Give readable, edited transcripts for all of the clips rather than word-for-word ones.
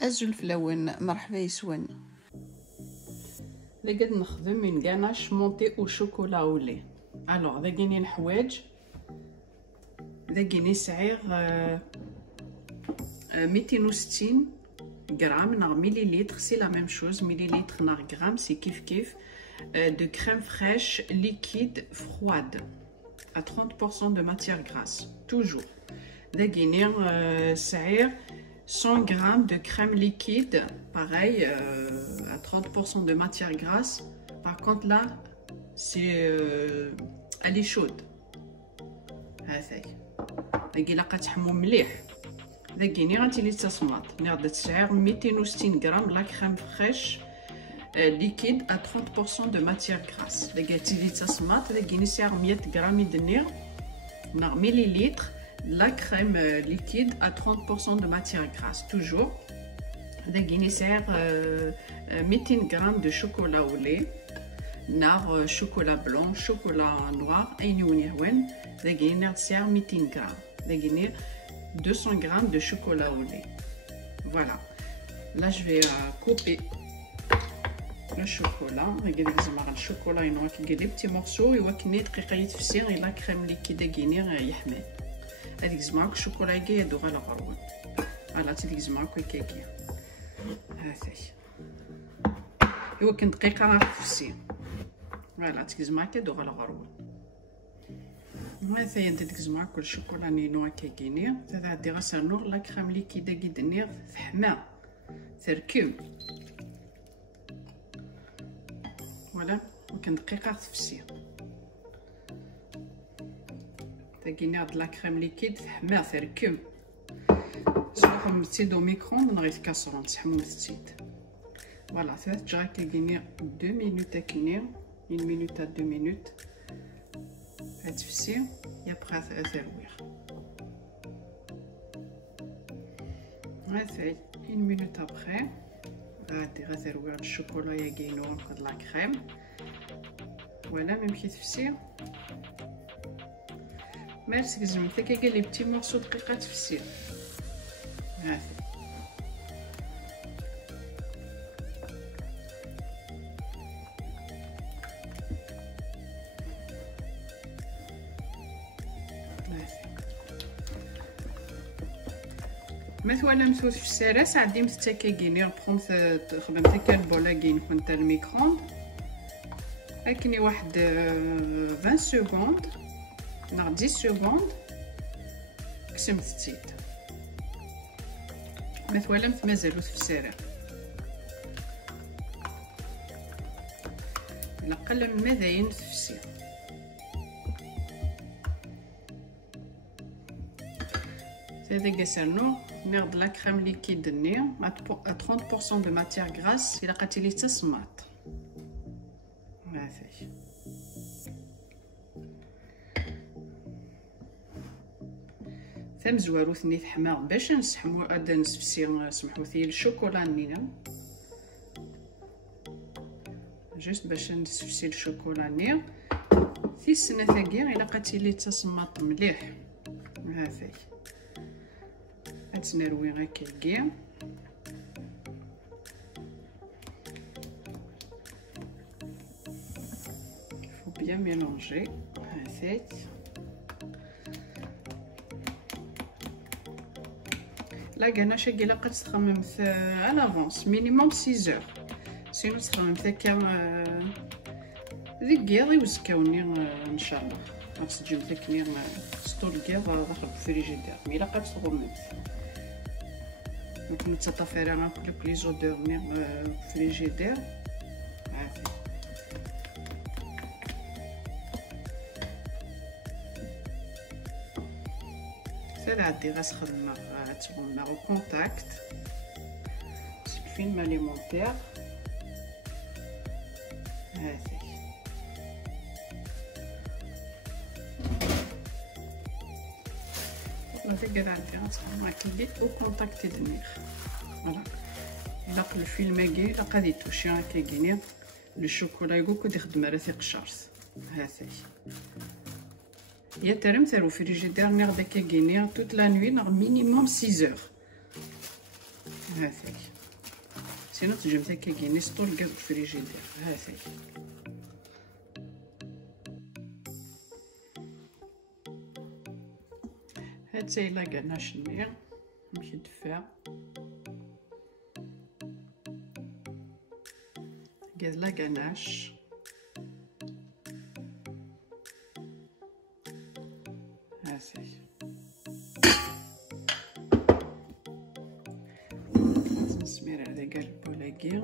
أزول فلاون مرحبا يسوان. لقد نخدم من غاناش مونتي او شوكولا او لي. الوغ ذاكيني الحوايج ذاكيني سعير 260 غرام ناغ مليليتر، سي لا ميم شوز، مليليتر ناغ غرام سي كيف كيف. دو كريم فريش ليكيد فرواد à 30% de matière grasse toujours. ذاكيني سعير 100 g de crème liquide, pareil, à 30% de matière grasse. Par contre là, elle est chaude. هاي لقات حمو مليح. ذاكيني غنتيلي تصمات نغدا تسعير 260 غرام لا كريم فريش liquide à 30% de matière grasse. ذاكيني تصمات ذاكيني سعر 100 غرام يدنير ناغ مليليتر la crème liquide à 30% de matière grasse toujours. ذاكيني سعر 200 غرام de chocolat au lait نار شوكولا بلون شوكولا نوار اي لون يهون. ذاكيني سعر 200 غرام. ذاكيني 200 غرام de chocolat au lait. Voilà, là je vais couper le chocolat. ذاكيني زعما الشوكولا ينوار كي دي بتي مورسو يوكني دقيقه يتفسير الى كريم ليكيد ذاكيني يحمل. هذيك زعما الشوكولا كي يدوغ على غروه. فوالا تيديك زعما كي هاثي يوكن دقيقه راه تفسير. فوالا تيديك زعما كيدوغ على غروه. هاثي ديك زعما كل شوكولا نينو كيكيني هذا عندي غاسر نور لا كريم ليكيد كي دنير فحمه تركب. فوالا وكن دقيقه تفسير. ذاكيني هاد لا كريم ليكيد فحمه تركب. سوغ متيد او ميكرون نغيت كاسرون تحمو تزيد. فوالا ثلاث جرا كيجيني 2 مينوت كنير 1 مينوت ا 2 مينوت تفسير يا بغا تروير. هاثي 1 مينوت ابخي غادي غتروير الشوكولا يا كينو ناخذ لا كريم. فوالا ميم كي تفسير ميرسي زعما كي لي بتي مورسو دقيقه تفسير. هاثي مثلا مثوث في السراس عندي متاكاكيني بخوم خدمت كالبولا كين كنت الميكروند هاكني واحد 20 سكوند ناخ 10 سكوند كسمت الزيت. مثلا مازالو في السراس الا قل من ماذاين تفسير. هذا كاسرنو ناخد لا كريم ليكيد نير مع 30% دو ماتيير غراس الى قاتيلي تصمات. هاثي ثم زوارو ثني حماغ باش نسحمو ادا نسفسي سمحو ثي الشوكولا نينا جوست باش نسفسي الشوكولا نير في السنه ثاكي الى قاتيلي تصمات مليح. هاثي نروي هكا كيع فو بيان ميلونجي. هاثي لا كاناش كي لاقات تخمم على افونس مينيموم 6 اور سينو تخمم هكا ذيك كيا يوزكاوني ان شاء الله خاص تجيب ذاك ستول كيا داخل الفريجيدير مي لاقات تغمض ممكن نتطفيرها مع كل زودور من فريجيدير. عافية ثلاث عندي غاس خدمة تبون او كونتاكت الفيلم اليمونتير. هاثي تقدر عندي غتخدم كيديت او كونتاكت دنيغ. فوالا الا قل الفيلم كي الا قادي توشي هكا كيني لو شوكولا يقول كود يخدم راه في قشارس. هاثي يا ترم ثرو فريجيدير نغدا كيني توت لا نوي نغ مينيموم 6 اور هاثي سينو تجم هكا كيني سطول كاع الفريجيدير. هاثي هاتي لا كناش ني نمشي دفا كاع لا كناش. هاثي نسمير على كاع البولاكي.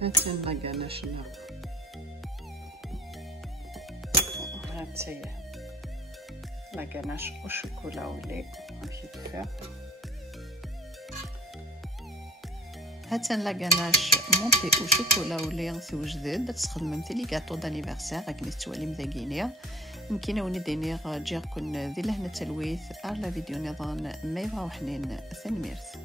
هاتي لا كناشنا. هاتي لا كناش او شوكولا ولي نمشي دفا. هاتان لا كناش مونتي او شوكولا ولي توجد تستخدم مثل لي كاطو دانيفرسير راكني توالي مذاكينيا يمكن وني دينيغ جيركن ذي لهنا تلويث على فيديو نظام ميفا وحنين ثنميرث.